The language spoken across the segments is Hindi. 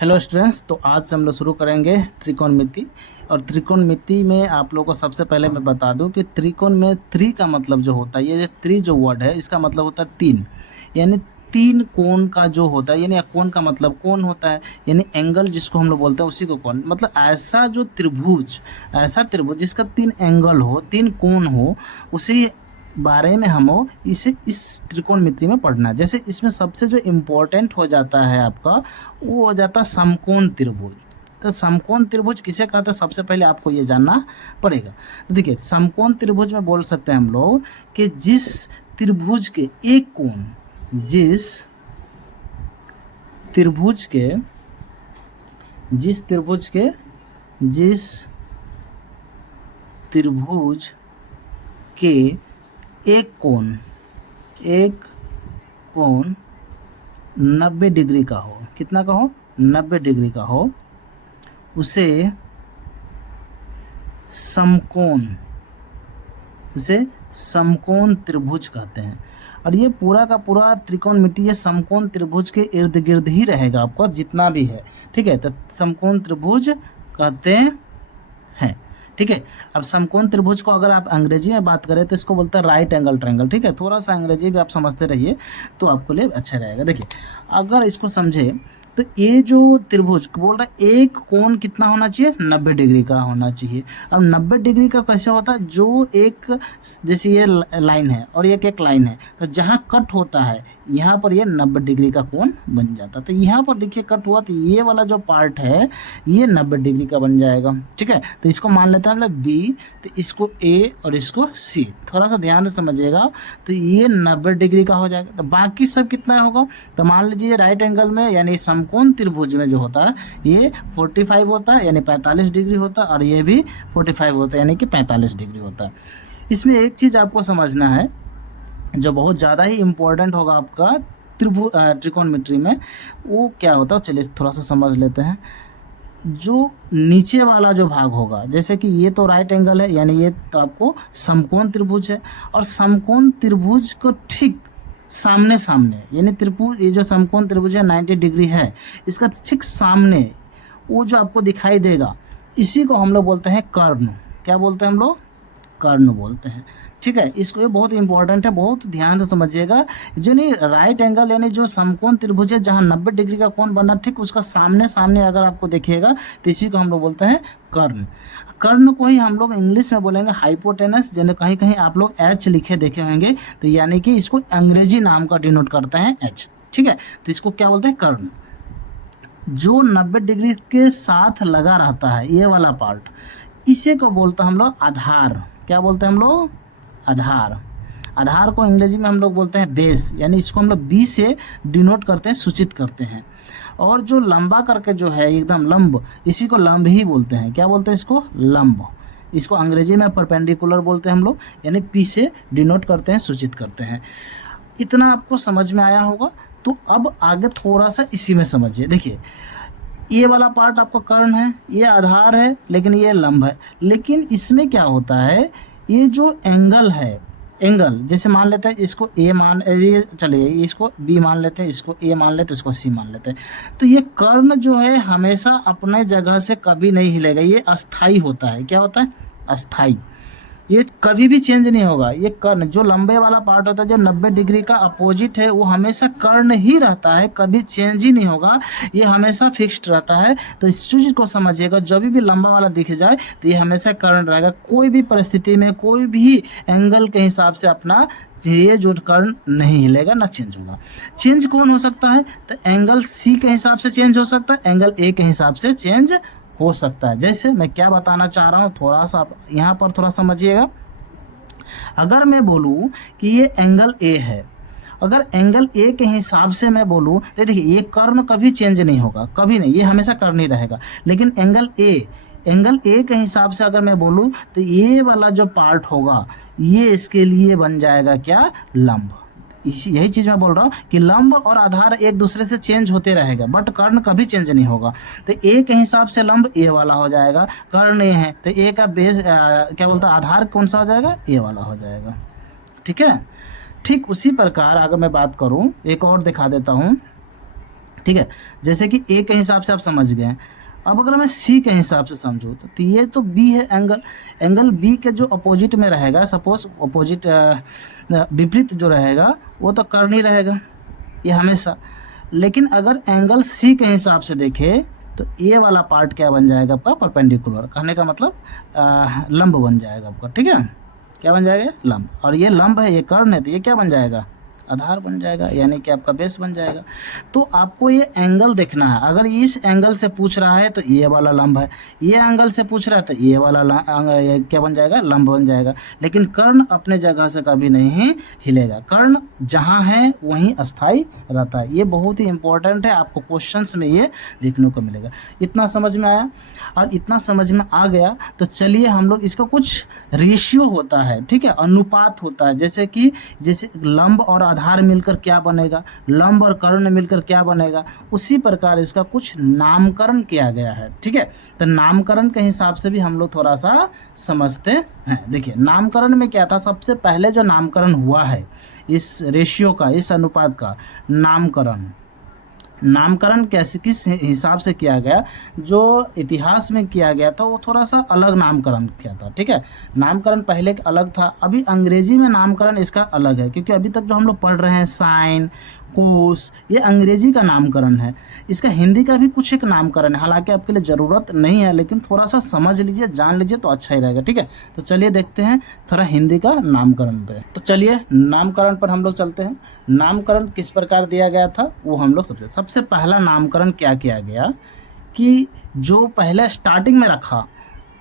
हेलो स्टूडेंट्स, तो आज से हम लोग शुरू करेंगे त्रिकोणमिति। और त्रिकोणमिति में आप लोगों को सबसे पहले मैं बता दूं कि त्रिकोण में त्रि का मतलब जो होता है, ये त्रि जो वर्ड है इसका मतलब होता है तीन, यानी तीन कोण का जो होता है, यानी कोण का मतलब कोण होता है, यानी एंगल जिसको हम लोग बोलते हैं उसी को कोण, मतलब ऐसा जो त्रिभुज, ऐसा त्रिभुज जिसका तीन एंगल हो, तीन कोण हो, उसी बारे में हम इसे इस त्रिकोणमिति में पढ़ना है। जैसे इसमें सबसे जो इम्पोर्टेंट हो जाता है आपका, वो हो जाता है समकोण त्रिभुज। तो समकोण त्रिभुज किसे कहते हैं, सबसे पहले आपको ये जानना पड़ेगा। तो देखिए, समकोण त्रिभुज में बोल सकते हैं हम लोग कि जिस त्रिभुज के एक कोण, जिस त्रिभुज के जिस त्रिभुज के एक कोण 90 डिग्री का हो, कितना का हो, 90 डिग्री का हो, उसे समकोण त्रिभुज कहते हैं। और ये पूरा का पूरा त्रिकोणमिति ये समकोण त्रिभुज के इर्द गिर्द ही रहेगा आपका जितना भी है, ठीक है। तो समकोण त्रिभुज कहते हैं, ठीक है। अब समकोण त्रिभुज को अगर आप अंग्रेजी में बात करें तो इसको बोलते हैं राइट एंगल ट्रायंगल, ठीक है। थोड़ा सा अंग्रेजी भी आप समझते रहिए तो आपको लिए अच्छा रहेगा। देखिए, अगर इसको समझे तो ये जो त्रिभुज बोल रहा है एक कोण कितना होना चाहिए, 90 डिग्री का होना चाहिए। अब 90 डिग्री का कैसे होता है, जो एक, जैसे ये लाइन है और एक लाइन है, तो जहाँ कट होता है यहाँ पर ये 90 डिग्री का कोण बन जाता है। तो यहाँ पर देखिए कट हुआ तो ये वाला जो पार्ट है ये 90 डिग्री का बन जाएगा, ठीक है। तो इसको मान लेते हैं हम लोग बी, तो इसको ए और इसको सी, थोड़ा सा ध्यान से समझिएगा। तो ये 90 डिग्री का हो जाएगा। तो बाकी सब कितना होगा, तो मान लीजिए राइट एंगल में यानी समकोण त्रिभुज में जो होता है ये 45 होता है, यानी 45 डिग्री होता है, और ये भी 45 होता है, यानी कि 45 डिग्री होता है। इसमें एक चीज़ आपको समझना है जो बहुत ज़्यादा ही इम्पोर्टेंट होगा आपका त्रिकोणमिति में, वो क्या होता है चलिए थोड़ा सा समझ लेते हैं। जो नीचे वाला जो भाग होगा, जैसे कि ये तो राइट एंगल है, यानी ये तो आपको समकोण त्रिभुज है, और समकोण त्रिभुज को ठीक सामने यानी त्रिभुज, ये जो समकोण त्रिभुज है 90 डिग्री है, इसका ठीक सामने वो जो आपको दिखाई देगा, इसी को हम लोग बोलते हैं कर्ण। क्या बोलते हैं हम लोग, कर्ण बोलते हैं, ठीक है। इसको ये बहुत इंपॉर्टेंट है, बहुत ध्यान से समझिएगा। जो नहीं राइट एंगल यानी जो समकोण त्रिभुज है जहाँ 90 डिग्री का कोण बनना, ठीक उसका सामने अगर आपको देखिएगा तो इसी को हम लोग बोलते हैं कर्ण। कर्ण को ही हम लोग इंग्लिश में बोलेंगे हाइपोटेनस, यानी कहीं कहीं आप लोग एच लिखे देखे होंगे, तो यानी कि इसको अंग्रेजी नाम का डिनोट करते हैं एच, ठीक है। तो इसको क्या बोलते हैं, कर्ण। जो 90 डिग्री के साथ लगा रहता है ये वाला पार्ट, इसे को बोलते हैं हम लोग आधार। क्या बोलते हैं हम लोग, आधार को अंग्रेजी में हम लोग बोलते हैं बेस, यानी इसको हम लोग बी से डिनोट करते हैं, सूचित करते हैं। और जो लंबा करके जो है एकदम लंब, इसी को लंब ही बोलते हैं। क्या बोलते हैं इसको, लंब। इसको अंग्रेजी में परपेंडिकुलर बोलते हैं हम लोग, यानी पी से डिनोट करते हैं, सूचित करते हैं। इतना आपको समझ में आया होगा। तो अब आगे थोड़ा सा इसी में समझिए। देखिए, ये वाला पार्ट आपका कर्ण है, ये आधार है, लेकिन ये लंब है। लेकिन इसमें क्या होता है, ये जो एंगल है, एंगल जैसे मान लेते हैं इसको ये चलिए इसको बी मान लेते हैं, इसको ए मान लेते हैं, इसको सी मान लेते हैं। तो ये कर्ण जो है हमेशा अपने जगह से कभी नहीं हिलेगा, ये अस्थाई होता है। क्या होता है, अस्थाई। ये कभी भी चेंज नहीं होगा। ये कर्ण जो लंबे वाला पार्ट होता है, जो 90 डिग्री का अपोजिट है, वो हमेशा कर्ण ही रहता है, कभी चेंज ही नहीं होगा, ये हमेशा फिक्स्ड रहता है। तो इस चीज़ को समझिएगा, जब भी लंबा वाला दिख जाए तो ये हमेशा कर्ण रहेगा। कोई भी परिस्थिति में कोई भी एंगल के हिसाब से अपना ये जो कर्ण नहीं हिलेगा, ना चेंज होगा। चेंज कौन हो सकता है, तो एंगल सी के हिसाब से चेंज हो सकता है, एंगल ए के हिसाब से चेंज हो सकता है। जैसे मैं क्या बताना चाह रहा हूँ, थोड़ा सा आप यहाँ पर थोड़ा समझिएगा। अगर मैं बोलूँ कि ये एंगल ए है, अगर एंगल ए के हिसाब से मैं बोलूँ तो देखिए ये कर्ण कभी चेंज नहीं होगा, कभी नहीं, ये हमेशा कर्ण ही रहेगा। लेकिन एंगल ए के हिसाब से अगर मैं बोलूँ तो ये वाला जो पार्ट होगा ये इसके लिए बन जाएगा क्या, लंब। यही चीज़ मैं बोल रहा हूँ कि लंब और आधार एक दूसरे से चेंज होते रहेगा, बट कर्ण कभी चेंज नहीं होगा। तो ए के हिसाब से लंब ए वाला हो जाएगा, कर्ण ए है तो ए का बेस क्या बोलता है, आधार कौन सा हो जाएगा, ए वाला हो जाएगा, ठीक है। ठीक उसी प्रकार अगर मैं बात करूँ, एक और दिखा देता हूँ, ठीक। ठीक है, जैसे कि ए के हिसाब से आप समझ गए हैं। अब अगर मैं सी के हिसाब से समझूँ तो ये तो बी है, एंगल बी के जो अपोजिट में रहेगा, सपोज अपोजिट विपरीत जो रहेगा वो तो कर्ण ही रहेगा ये हमेशा। लेकिन अगर एंगल सी के हिसाब से देखें तो ये वाला पार्ट क्या बन जाएगा आपका, परपेंडिकुलर, कहने का मतलब लंब बन जाएगा आपका। ठीक है, क्या बन जाएगा, लंब। और ये लंब है, ये कर्ण है, तो ये क्या बन जाएगा, आधार बन जाएगा, यानी कि आपका बेस बन जाएगा। तो आपको ये एंगल देखना है। अगर इस एंगल से पूछ रहा है तो ये वाला लंब है, ये एंगल से पूछ रहा है तो ये वाला ये क्या बन जाएगा, लंब बन जाएगा। लेकिन कर्ण अपने जगह से कभी नहीं हिलेगा, कर्ण जहाँ है वहीं अस्थाई रहता है। ये बहुत ही इंपॉर्टेंट है, आपको क्वेश्चंस में ये देखने को मिलेगा। इतना समझ में आया? और इतना समझ में आ गया तो चलिए हम लोग इसका कुछ रेशियो होता है, ठीक है, अनुपात होता है। जैसे लंब और आधार मिलकर क्या बनेगा, लंब और कर्ण मिलकर क्या बनेगा, उसी प्रकार इसका कुछ नामकरण किया गया है। ठीक है, तो नामकरण के हिसाब से भी हम लोग थोड़ा सा समझते हैं। देखिए नामकरण में क्या था, सबसे पहले जो नामकरण हुआ है इस रेशियो का, इस अनुपात का, नामकरण कैसे किस हिसाब से किया गया, जो इतिहास में किया गया था वो थोड़ा सा अलग नामकरण किया था। ठीक है, नामकरण पहले अलग था, अभी अंग्रेजी में नामकरण इसका अलग है, क्योंकि अभी तक जो हम लोग पढ़ रहे हैं साइन, कोस, ये अंग्रेजी का नामकरण है। इसका हिंदी का भी कुछ एक नामकरण है, हालांकि आपके लिए ज़रूरत नहीं है, लेकिन थोड़ा सा समझ लीजिए, जान लीजिए तो अच्छा ही रहेगा। ठीक है, तो चलिए देखते हैं थोड़ा हिंदी का नामकरण पे। तो चलिए नामकरण पर हम लोग चलते हैं। नामकरण किस प्रकार दिया गया था वो हम लोग सबसे पहला नामकरण क्या किया गया कि जो पहले स्टार्टिंग में रखा,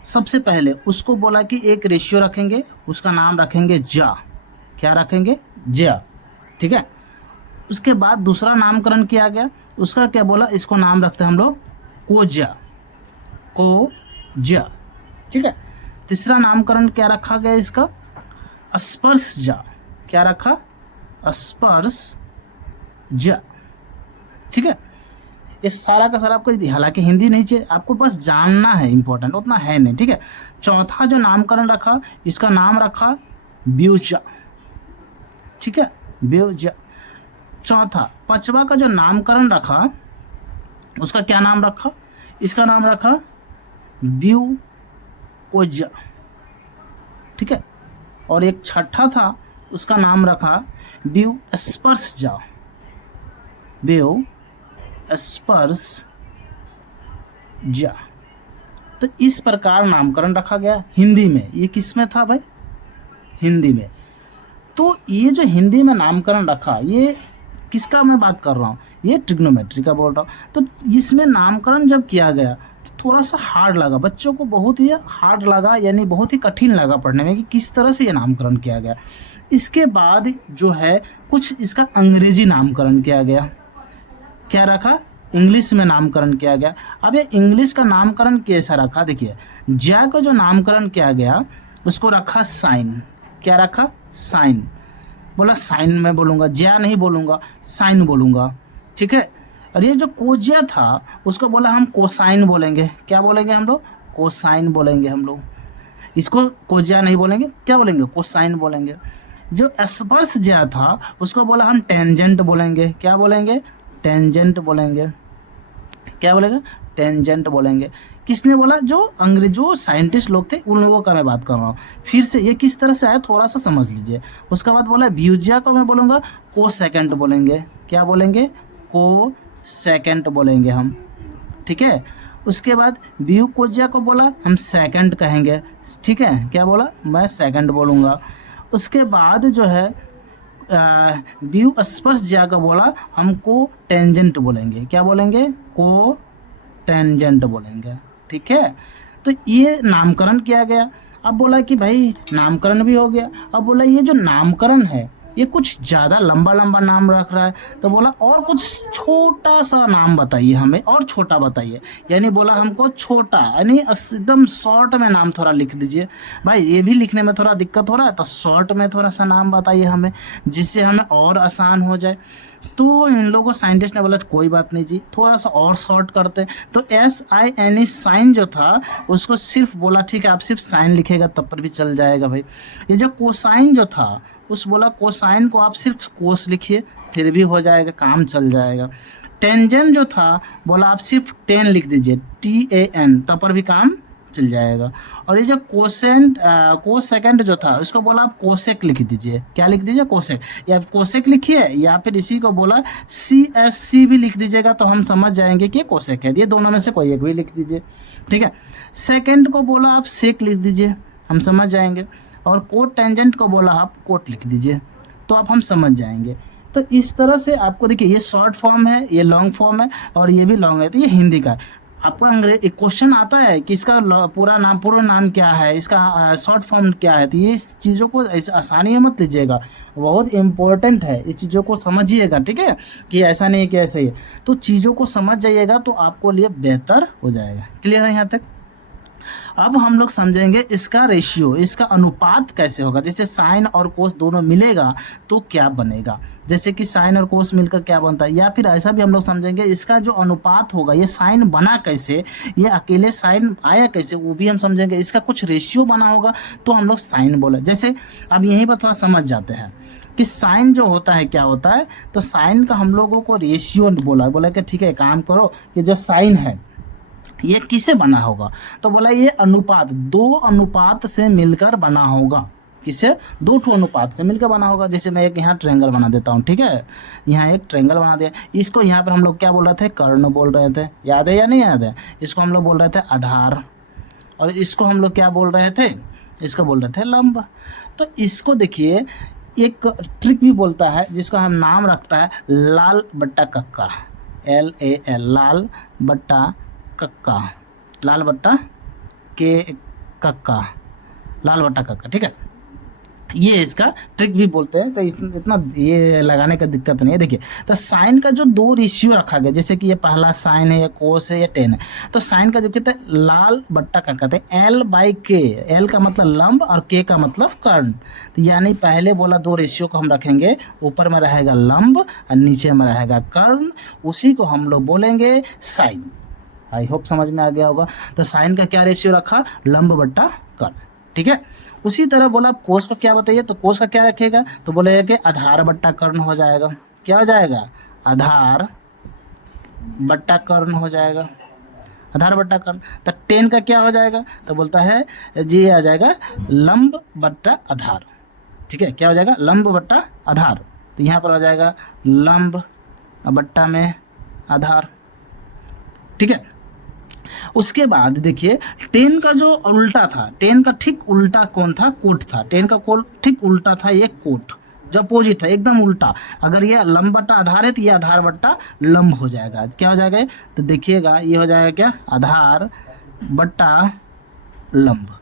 सबसे पहले उसको बोला कि एक रेशियो रखेंगे, उसका नाम रखेंगे जा। क्या रखेंगे, जा। ठीक है, उसके बाद दूसरा नामकरण किया गया, उसका क्या बोला, इसको नाम रखते हैं हम लोग कोजा, कोजा। ठीक है, तीसरा नामकरण क्या रखा गया इसका, स्पर्श जा। क्या रखा, स्पर्श जा। ठीक है, ये सारा का सारा आपको, हालांकि हिंदी नहीं चाहिए, आपको बस जानना है, इंपॉर्टेंट उतना है नहीं। ठीक है, चौथा जो नामकरण रखा, इसका नाम रखा ब्यूजा। ठीक है, ब्यूजा चौथा। पांचवा का जो नामकरण रखा उसका क्या नाम रखा, इसका नाम रखा ब्यूकोजा। ठीक है, और एक छठा था, उसका नाम रखा ब्यू स्पर्श जा, ब्यू स्पर्श जा। तो इस प्रकार नामकरण रखा गया हिंदी में। ये किस में था भाई, हिंदी में। तो ये जो हिंदी में नामकरण रखा, ये किसका मैं बात कर रहा हूँ, ये ट्रिग्नोमेट्री का बोल रहा हूँ। तो इसमें नामकरण जब किया गया तो थोड़ा सा हार्ड लगा बच्चों को, बहुत ही हार्ड लगा, यानी बहुत ही कठिन लगा पढ़ने में कि किस तरह से ये नामकरण किया गया। इसके बाद जो है कुछ इसका अंग्रेजी नामकरण किया गया। क्या रखा, इंग्लिश में नामकरण किया गया। अब ये इंग्लिश का नामकरण कैसा रखा, देखिए ज्या का जो नामकरण किया गया उसको रखा साइन। क्या रखा, साइन। बोला साइन में बोलूँगा, ज्या नहीं बोलूँगा, साइन बोलूँगा। ठीक है, और ये जो कोज्या था उसको बोला हम कोसाइन बोलेंगे। क्या बोलेंगे हम लोग, कोसाइन बोलेंगे हम लोग। इसको कोज्या नहीं बोलेंगे, क्या बोलेंगे, कोसाइन बोलेंगे। जो स्पर्श ज्या था उसको बोला हम टेंजेंट बोलेंगे। क्या बोलेंगे, टेंजेंट बोलेंगे। क्या बोलेंगे, टेंजेंट बोलेंगे। किसने बोला, जो साइंटिस्ट लोग थे उन लोगों का मैं बात कर रहा हूँ। फिर से ये किस तरह से आया थोड़ा सा समझ लीजिए। उसके बाद बोला ब्यूजिया को मैं बोलूँगा को सेकेंड बोलेंगे। क्या बोलेंगे, को सेकेंड बोलेंगे हम। ठीक है, उसके बाद ब्यू कोजिया को बोला हम सेकंड कहेंगे। ठीक है, क्या बोला, मैं सेकंड बोलूँगा। उसके बाद जो है व्यू स्पर्श ज्या का बोला हमको टेंजेंट बोलेंगे। क्या बोलेंगे, को टेंजेंट बोलेंगे। ठीक है, तो ये नामकरण किया गया। अब बोला कि भाई नामकरण भी हो गया, अब बोला ये जो नामकरण है ये कुछ ज़्यादा लंबा लंबा नाम रख रहा है, तो बोला और कुछ छोटा सा नाम बताइए हमें, और छोटा बताइए। यानी बोला हमको छोटा, यानी एकदम शॉर्ट में नाम थोड़ा लिख दीजिए। भाई ये भी लिखने में थोड़ा दिक्कत हो रहा है, तो शॉर्ट में थोड़ा सा नाम बताइए हमें, जिससे हमें और आसान हो जाए। तो इन लोगों साइंटिस्ट ने बोला कोई बात नहीं जी, थोड़ा सा और शॉर्ट करते। तो SINE साइन जो था उसको सिर्फ बोला ठीक है आप सिर्फ साइन लिखेगा तब पर भी चल जाएगा भाई। ये जो कोसाइन जो था उस बोला कोसाइन को आप सिर्फ कोस लिखिए फिर भी हो जाएगा, काम चल जाएगा। टेंजेंट जो था बोला आप सिर्फ 10 लिख दीजिए, TAN, तब पर भी काम चल जाएगा। और ये जो कोसेकेंड जो था उसको बोला आप कोसेक लिख दीजिए, क्या लिख दीजिए, कोसेक, या कोसेक लिखिए या फिर इसी को बोला CSC भी लिख दीजिएगा तो हम समझ जाएंगे कि कोसेक है। ये दोनों में से कोई एक भी लिख दीजिए, ठीक है। सेकेंड को बोला आप सेक लिख दीजिए, हम समझ जाएंगे। और कोट टेंजेंट को बोला आप कोट लिख दीजिए, तो आप हम समझ जाएंगे। तो इस तरह से आपको देखिए, ये शॉर्ट फॉर्म है, ये लॉन्ग फॉर्म है और ये भी लॉन्ग है, तो ये हिंदी का है। आपको एक क्वेश्चन आता है कि इसका पूरा नाम क्या है, इसका शॉर्ट फॉर्म क्या है, तो ये इस चीज़ों को आसानी में मत लीजिएगा, बहुत इंपॉर्टेंट है, इस चीज़ों को समझिएगा, ठीक है, कि ऐसा नहीं है कि ऐसे ही। तो चीज़ों को समझ जाइएगा तो आपको लिए बेहतर हो जाएगा। क्लियर है यहाँ तक? अब हम लोग समझेंगे इसका रेशियो, इसका अनुपात कैसे होगा। जैसे साइन और कोस दोनों मिलेगा तो क्या बनेगा, जैसे कि साइन और कोस मिलकर क्या बनता है, या फिर ऐसा भी हम लोग समझेंगे इसका जो अनुपात होगा, ये साइन बना कैसे, ये अकेले साइन आया कैसे, वो भी हम समझेंगे। इसका कुछ रेशियो बना होगा तो हम लोग साइन बोले। जैसे अब यहीं पर थोड़ा समझ जाते हैं कि साइन जो होता है क्या होता है, तो साइन का हम लोगों को रेशियो बोला कि ठीक है काम करो कि जो साइन है ये किससे बना होगा, तो बोला ये अनुपात, 2 अनुपात से मिलकर बना होगा। किससे? 2 अनुपात से मिलकर बना होगा। जैसे मैं एक यहाँ ट्रायंगल बना देता हूँ, ठीक है, यहाँ एक ट्रायंगल बना दिया, इसको यहाँ पर हम लोग क्या बोल रहे थे, कर्ण बोल रहे थे, याद है या नहीं याद है? इसको हम लोग बोल रहे थे आधार, और इसको हम लोग क्या बोल रहे थे, इसको बोल रहे थे लंब। तो इसको देखिए, एक ट्रिक भी बोलता है जिसको हम नाम रखता है लाल बट्टा कक्का, LAL, लाल बट्टा कक्का, लाल बट्टा के कक्का, लाल बट्टा कक्का, ठीक है। ये इसका ट्रिक भी बोलते हैं, तो इतना ये लगाने का दिक्कत नहीं है। देखिए, तो साइन का जो 2 रेशियो रखा गया, जैसे कि ये पहला साइन है, या कोस है, या टेन है, तो साइन का जो कहते हैं लाल बट्टा का कहते हैं L/K, L का मतलब लंब और K का मतलब कर्ण। तो यानी पहले बोला 2 रेशियो को हम रखेंगे, ऊपर में रहेगा लंब और नीचे में रहेगा कर्ण, उसी को हम लोग बोलेंगे साइन। आई होप समझ में आ गया होगा। तो साइन का क्या रेशियो रखा, लंब बट्टा कर्ण, ठीक है। उसी तरह बोला कोस को क्या बताइए, तो कोस का क्या रखेगा, तो बोलेगा कि आधार बट्टा कर्ण हो जाएगा। क्या हो जाएगा, आधार बट्टा कर्ण हो जाएगा, आधार बट्टा कर्ण। तो टेन का क्या हो जाएगा, तो बोलता है जी आ जाएगा लंब बट्टा आधार, ठीक है। क्या हो जाएगा, लंब बट्टा आधार, तो यहाँ पर हो जाएगा लंब बट्टा में आधार, ठीक है। उसके बाद देखिए, 10 का जो उल्टा था, 10 का ठीक उल्टा कौन था, कोट था। 10 का ठीक उल्टा था ये कोट, जो अपोजिट था, एकदम उल्टा। अगर ये लंब बट्टा आधार है तो ये आधार बट्टा लंब हो जाएगा। क्या हो जाएगा, तो देखिएगा ये हो जाएगा क्या, आधार बट्टा लंब,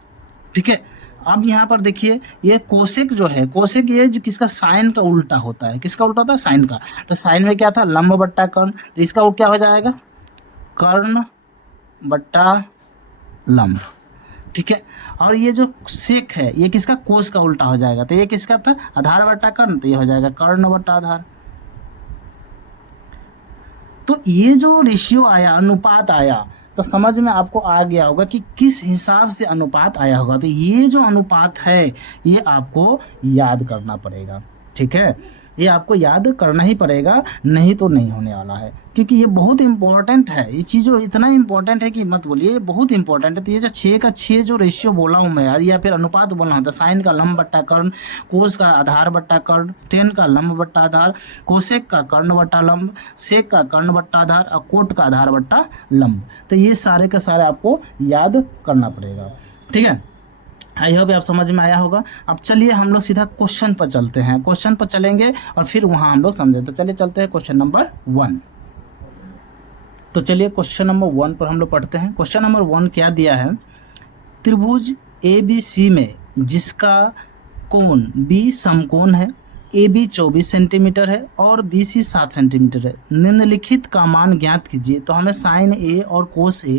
ठीक है। अब यहाँ पर देखिए, ये कोसेक जो है, कोसेक ये जो किसका, साइन का उल्टा होता है। किसका उल्टा होता है, साइन का। तो साइन में क्या था, लंब बट्टा कर्ण, तो इसका वो क्या हो जाएगा, कर्ण बट्टा लंब, ठीक है। और ये जो सेक है ये किसका, कोस का उल्टा हो जाएगा, तो ये किसका था, आधार बट्टा कर्ण, तो ये हो जाएगा कर्ण बट्टा आधार। तो ये जो रेशियो आया, अनुपात आया, तो समझ में आपको आ गया होगा कि किस हिसाब से अनुपात आया होगा। तो ये जो अनुपात है ये आपको याद करना पड़ेगा, ठीक है, ये आपको याद करना ही पड़ेगा, नहीं तो नहीं होने वाला है, क्योंकि ये बहुत इंपॉर्टेंट है। ये चीज़ों इतना इंपॉर्टेंट है कि मत बोलिए, ये बहुत इंपॉर्टेंट है। तो ये जो 6 का 6 जो रेशियो बोला हूँ मैं, या फिर अनुपात बोलना होता है, साइन का लंब बट्टा कर्ण, कोस का आधार बट्टा कर्ण, टेन का लंब बट्टा आधार, कोसेक का कर्ण बट्टा लंब, सेक का कर्ण बट्टा आधार और कोट का आधार बट्टा लंब। तो ये सारे का सारे आपको याद करना पड़ेगा, ठीक है। आई होप आप समझ में आया होगा। अब चलिए हम लोग सीधा क्वेश्चन पर चलते हैं, क्वेश्चन पर चलेंगे और फिर वहाँ हम लोग समझें। तो चलिए चलते हैं क्वेश्चन नंबर 1। तो चलिए क्वेश्चन नंबर 1 पर हम लोग पढ़ते हैं। क्वेश्चन नंबर 1 क्या दिया है, त्रिभुज ABC में जिसका कोण B समकोण है, AB 24 सेंटीमीटर है और BC 7 सेंटीमीटर है, निम्नलिखित का मान ज्ञात कीजिए। तो हमें साइन A और कोस A,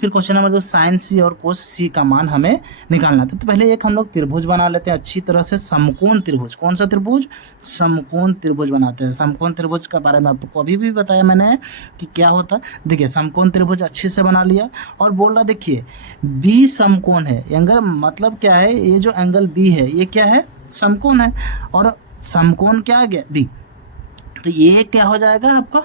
फिर क्वेश्चन नंबर 2 साइन C और कोस C का मान हमें निकालना था। तो पहले एक हम लोग त्रिभुज बना लेते हैं अच्छी तरह से, समकोण त्रिभुज। कौन सा त्रिभुज, समकोण त्रिभुज बनाते हैं। समकोण त्रिभुज के बारे में आपको अभी भी बताया मैंने कि क्या होता है। देखिए समकोण त्रिभुज अच्छे से बना लिया और बोल रहा देखिए B समकोण है, एंगल मतलब क्या है, ये जो एंगल B है ये क्या है, समकोण है, और समकोण क्या आ गया B, तो ये क्या हो जाएगा आपका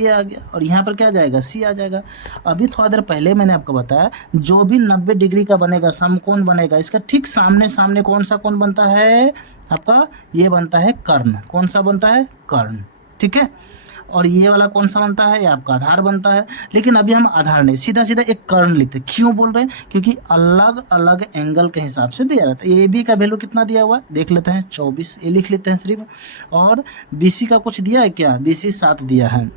ए आ गया, और यहाँ पर क्या आ जाएगा, सी आ जाएगा। अभी थोड़ा देर पहले मैंने आपको बताया जो भी 90 डिग्री का बनेगा, समकोण बनेगा, इसका ठीक सामने सामने कौन सा कोण बनता है आपका, ये बनता है कर्ण। कौन सा बनता है, कर्ण, ठीक है। और ये वाला कौन सा बनता है, ये आपका आधार बनता है। लेकिन अभी हम आधार नहीं, सीधा सीधा एक कर्ण लिखते हैं। क्यों बोल रहे हैं, क्योंकि अलग अलग एंगल के हिसाब से दिया रहता है। ए बी का वैल्यू कितना दिया हुआ है देख लेते हैं, 24, ये लिख लेते हैं सिर्फ। और बी सी का कुछ दिया है क्या, बी सी 7 दिया है।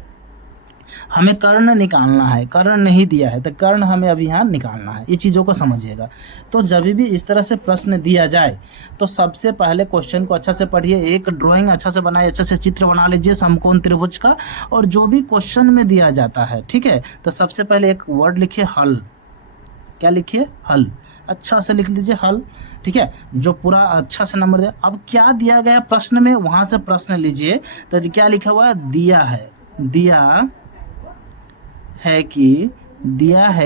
हमें कर्ण निकालना है, कर्ण नहीं दिया है, तो कर्ण हमें अभी यहाँ निकालना है। ये चीज़ों को समझिएगा। तो जब भी इस तरह से प्रश्न दिया जाए तो सबसे पहले क्वेश्चन को अच्छा से पढ़िए, एक ड्राइंग अच्छा से बनाइए, अच्छे से चित्र बना लीजिए समकोण त्रिभुज का। और जो भी क्वेश्चन में दिया जाता है, ठीक है, तो सबसे पहले एक वर्ड लिखिए हल। क्या लिखिए, हल। अच्छा से लिख लीजिए हल, ठीक है, जो पूरा अच्छा से नंबर दे। अब क्या दिया गया प्रश्न में, वहाँ से प्रश्न लीजिए। तो क्या लिखा हुआ है, दिया है, दिया है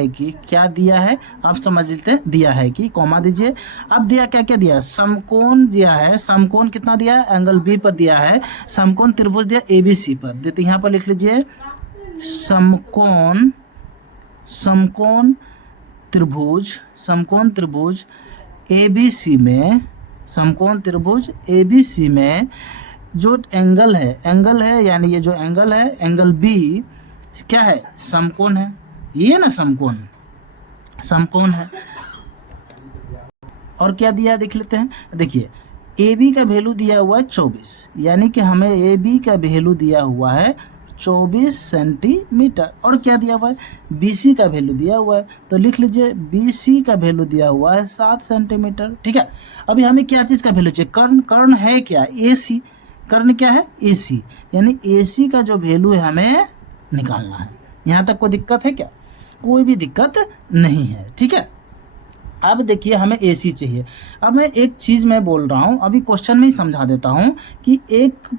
कि क्या दिया है, आप समझ लेते हैं, दिया है कि, कॉमा दीजिए। अब दिया क्या क्या दिया, समकोण दिया है, समकोण कितना दिया है, एंगल बी पर दिया है। समकोण त्रिभुज दिया एबीसी पर, देते यहाँ पर लिख लीजिए समकोण त्रिभुज एबीसी में, समकोण त्रिभुज एबीसी में जो एंगल है यानी ये जो एंगल है, एंगल बी क्या है, समकोण है। ये ना समकोण है। और क्या दिया देख लेते हैं, देखिए ए बी का वैल्यू दिया हुआ है 24, यानी कि हमें ए बी का वैल्यू दिया हुआ है 24 सेंटीमीटर। और क्या दिया हुआ है, बी सी का वैल्यू दिया हुआ है, तो लिख लीजिए बी सी का वैल्यू दिया हुआ है 7 सेंटीमीटर, ठीक है। अभी हमें क्या चीज़ का वैल्यू चाहिए, कर्ण है क्या, ए सी, कर्ण क्या है, ए सी, यानी ए सी का जो वैल्यू है हमें निकालना है। यहाँ तक कोई दिक्कत है क्या, कोई भी दिक्कत नहीं है, ठीक है। अब देखिए हमें एसी चाहिए। अब मैं एक चीज़ मैं बोल रहा हूँ, अभी क्वेश्चन में ही समझा देता हूँ कि एक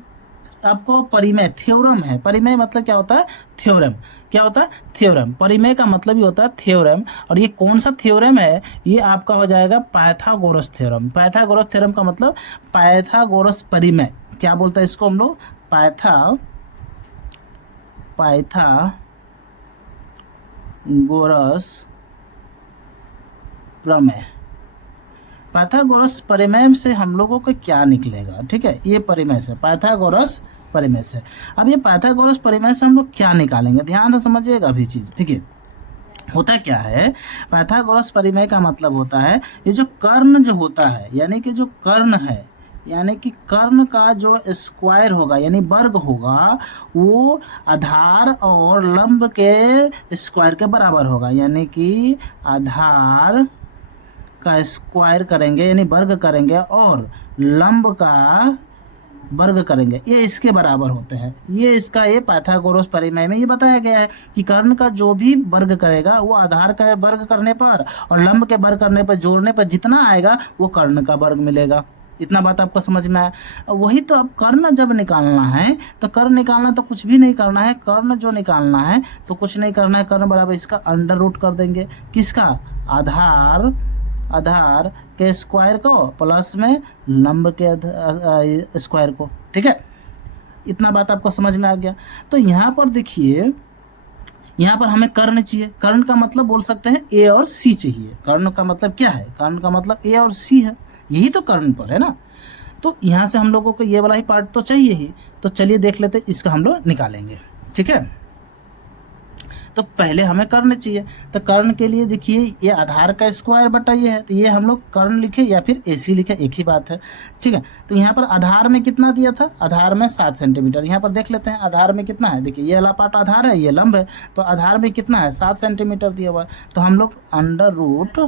आपको परिमेय, थ्योरम है। परिमेय मतलब क्या होता है, थ्योरम। क्या होता है, थ्योरम। परिमेय का मतलब ही होता है थ्योरम। और ये कौन सा थ्योरम है, ये आपका हो जाएगा पाइथागोरस थ्योरम। पाइथागोरस थ्योरम का मतलब पाइथागोरस परिमेय। क्या बोलते हैं इसको हम लोग, पाइथागोरस प्रमेय। पाइथागोरस परिमेय से हम लोगों को क्या निकलेगा, ठीक है, ये परिमेय से, पाइथागोरस परिमेय से। अब ये पाइथागोरस परिमेय से हम लोग क्या निकालेंगे, ध्यान से समझिएगा अभी चीज़, ठीक है। होता क्या है, पाइथागोरस परिमेय का मतलब होता है ये जो कर्ण जो होता है, यानी कि जो कर्ण है, यानी कि कर्ण का जो स्क्वायर होगा यानी वर्ग होगा, वो आधार और लंब के स्क्वायर के बराबर होगा। यानी कि आधार का स्क्वायर करेंगे यानी वर्ग करेंगे और लंब का वर्ग करेंगे, ये इसके बराबर होते हैं। ये इसका ये पाइथागोरस परिमेय में ये बताया गया है कि कर्ण का जो भी वर्ग करेगा वो आधार का वर्ग करने पर और लंब के वर्ग करने पर, जोड़ने पर जितना आएगा वो कर्ण का वर्ग मिलेगा। इतना बात आपको समझ में आया। वही तो, अब कर्ण जब निकालना है तो कर्ण निकालना तो कुछ भी नहीं करना है, कर्ण जो निकालना है तो कुछ नहीं करना है, कर्ण बराबर इसका अंडर रूट कर देंगे, किसका, आधार के स्क्वायर को प्लस में लंब के स्क्वायर को, ठीक है। इतना बात आपको समझ में आ गया। तो यहाँ पर देखिए, यहाँ पर हमें कर्ण चाहिए। कर्ण का मतलब बोल सकते हैं ए और सी चाहिए। कर्ण का मतलब क्या है, कर्ण का मतलब ए और सी है, यही तो कर्ण पर है ना। तो यहाँ से हम लोगों को ये वाला ही पार्ट तो चाहिए ही। तो चलिए देख लेते, इसका हम लोग निकालेंगे, ठीक है। तो पहले हमें कर्ण चाहिए, तो कर्ण के लिए देखिए ये आधार का स्क्वायर बटा ये है, तो ये हम लोग कर्ण लिखे या फिर एसी लिखे, एक ही बात है, ठीक है। तो यहाँ पर आधार में कितना दिया था, आधार में 7 सेंटीमीटर। यहाँ पर देख लेते हैं आधार में कितना है, देखिए ये वाला पार्ट आधार है, ये लंब है, तो आधार में कितना है 7 सेंटीमीटर दिया हुआ है। तो हम लोग अंडर रूट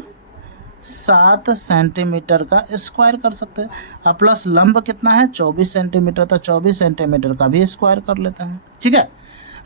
7 सेंटीमीटर का स्क्वायर कर सकते हैं। अब प्लस लंब कितना है 24 सेंटीमीटर, तो 24 सेंटीमीटर का भी स्क्वायर कर लेते हैं, ठीक है।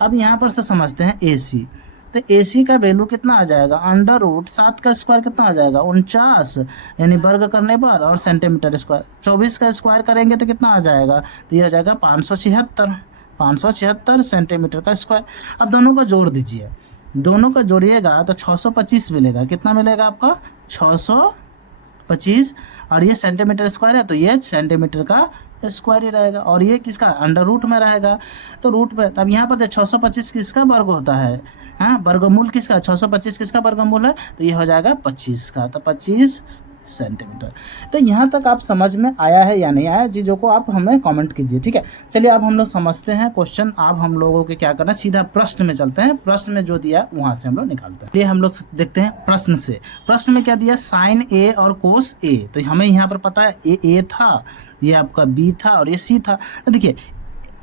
अब यहाँ पर से समझते हैं AC। तो AC का वैल्यू कितना आ जाएगा, अंडर रूट 7 का स्क्वायर कितना आ जाएगा 49, यानी वर्ग करने पर, और सेंटीमीटर स्क्वायर 24 का स्क्वायर करेंगे तो कितना आ जाएगा, तो ये आ जाएगा 576 सेंटीमीटर का स्क्वायर। अब दोनों का जोड़ दीजिए, दोनों का जोड़िएगा तो 625 मिलेगा। कितना मिलेगा आपका 625, और ये सेंटीमीटर स्क्वायर है तो ये सेंटीमीटर का स्क्वायर ही रहेगा, और ये किसका अंडर रूट में रहेगा, तो रूट पे। तब यहाँ पर 625 किसका वर्ग होता है, हाँ वर्गमूल किसका, 625 किसका वर्गमूल है, तो ये हो जाएगा 25 का, तो 25 सेंटीमीटर। तो यहाँ तक आप समझ में आया है या नहीं आया, चीज़ों को आप हमें कमेंट कीजिए, ठीक है। चलिए अब हम लोग समझते हैं क्वेश्चन। अब हम लोगों के क्या करना है, सीधा प्रश्न में चलते हैं। प्रश्न में जो दिया वहाँ से हम लोग निकालते हैं। ये हम लोग देखते हैं प्रश्न से। प्रश्न में क्या दिया, साइन ए और कोस ए। तो हमें यहाँ पर पता है ए था, ये आपका बी था और ये सी था। तो देखिए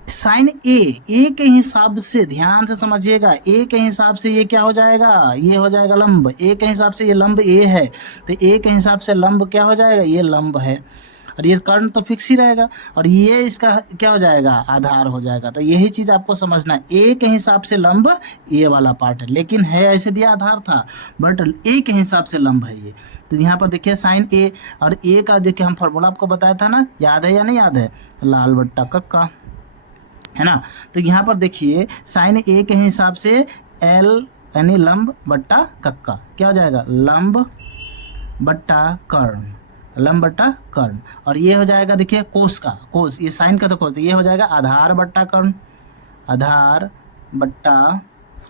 साइन ए के हिसाब से, ध्यान से समझिएगा, ए के हिसाब से ये क्या हो जाएगा, ये हो जाएगा लंब। ए के हिसाब से ये लंब ए है, तो ए के हिसाब से लंब क्या हो जाएगा, ये लंब है। और ये कर्ण तो फिक्स ही रहेगा, और ये इसका क्या हो जाएगा, आधार हो जाएगा। तो यही चीज़ आपको समझना है, ए के हिसाब से लंब ये वाला पार्ट है, लेकिन है ऐसे दिया आधार था, बट ए के हिसाब से लंब है ये। तो यहाँ पर देखिए साइन ए, और ए का देखिए हम फॉर्मूला आपको बताया था ना, याद है या नहीं याद है, लाल बट्टा कक्का, है ना। तो यहाँ पर देखिए साइन ए के हिसाब से एल यानी लंब बट्टा कक्का क्या हो जाएगा, लंब बट्टा कर्ण, लंब बट्टा कर्ण। और ये हो जाएगा देखिए कोस का, कोस ये साइन का तो कोस, ये हो जाएगा आधार बट्टा कर्ण, आधार बट्टा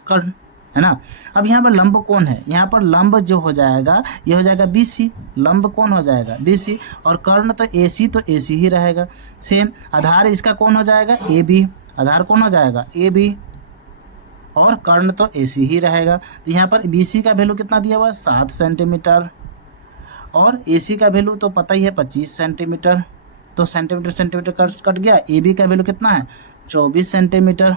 कर्ण, है ना। अब यहाँ पर लंब कौन है, यहाँ पर लंब जो हो जाएगा ये हो जाएगा BC, लंब कौन हो जाएगा BC, और कर्ण तो AC, तो AC ही रहेगा। सेम आधार इसका कौन हो जाएगा AB, आधार कौन हो जाएगा AB, और कर्ण तो AC ही रहेगा। तो यहाँ पर BC का वैल्यू कितना दिया हुआ है 7 सेंटीमीटर, और AC का वैल्यू तो पता ही है 25 सेंटीमीटर। तो सेंटीमीटर सेंटीमीटर कट गया। AB का वैल्यू कितना है 24 सेंटीमीटर,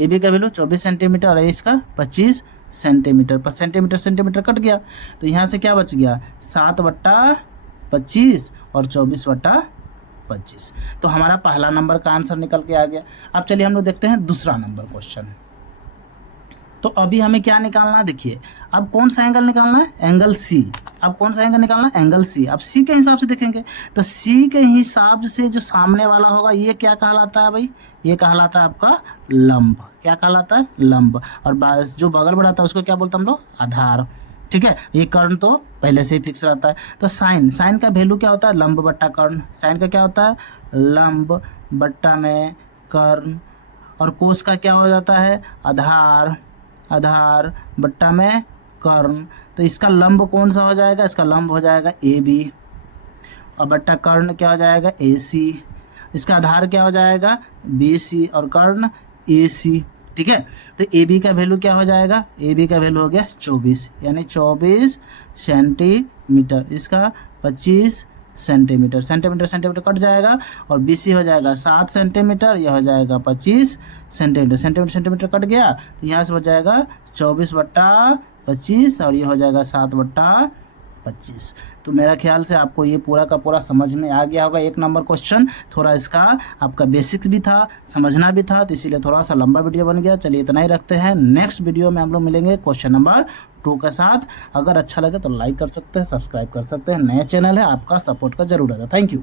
AB का वैल्यू 24 सेंटीमीटर, और इसका 25 सेंटीमीटर। पर सेंटीमीटर सेंटीमीटर कट गया, तो यहाँ से क्या बच गया 7/25 और 24/25। तो हमारा पहला नंबर का आंसर निकल के आ गया। अब चलिए हम लोग देखते हैं दूसरा नंबर क्वेश्चन। तो अभी हमें क्या निकालना है, देखिए अब कौन सा एंगल निकालना है, एंगल सी। अब कौन सा एंगल निकालना है, एंगल सी। अब सी के हिसाब से देखेंगे, तो सी के हिसाब से जो सामने वाला होगा ये क्या कहलाता है भाई, ये कहलाता है आपका लंब। क्या कहलाता है, लंब। और जो बगल बढ़ाता है उसको क्या बोलते हैं हम लोग, आधार, ठीक है। ये कर्ण तो पहले से ही फिक्स रहता है। तो साइन, साइन का वैल्यू क्या होता है, लंब बट्टा कर्ण। साइन का क्या होता है, लंब बट्टा में कर्ण। और कोस का क्या हो जाता है, आधार, आधार बट्टा में कर्ण। तो इसका लंब कौन सा हो जाएगा, इसका लंब हो जाएगा AB, और बट्टा कर्ण क्या हो जाएगा AC। इसका आधार क्या हो जाएगा BC, और कर्ण AC, ठीक है। तो AB का वैल्यू क्या हो जाएगा, AB का वैल्यू हो गया 24, यानी 24 सेंटीमीटर। इसका 25 सेंटीमीटर, सेंटीमीटर सेंटीमीटर कट जाएगा, और BC हो जाएगा 7 सेंटीमीटर, यह हो जाएगा 25 सेंटीमीटर। सेंटीमीटर सेंटीमीटर कट गया, तो यहाँ से हो जाएगा 24/25, और ये हो जाएगा 7/25। तो मेरा ख्याल से आपको ये पूरा का पूरा समझ में आ गया होगा। एक नंबर क्वेश्चन थोड़ा इसका आपका बेसिक्स भी था, समझना भी था, तो इसीलिए थोड़ा सा लंबा वीडियो बन गया। चलिए इतना ही रखते हैं, नेक्स्ट वीडियो में हम लोग मिलेंगे क्वेश्चन नंबर 2 के साथ। अगर अच्छा लगे तो लाइक कर सकते हैं, सब्सक्राइब कर सकते हैं। नया चैनल है, आपका सपोर्ट का जरूरत है। Thank you.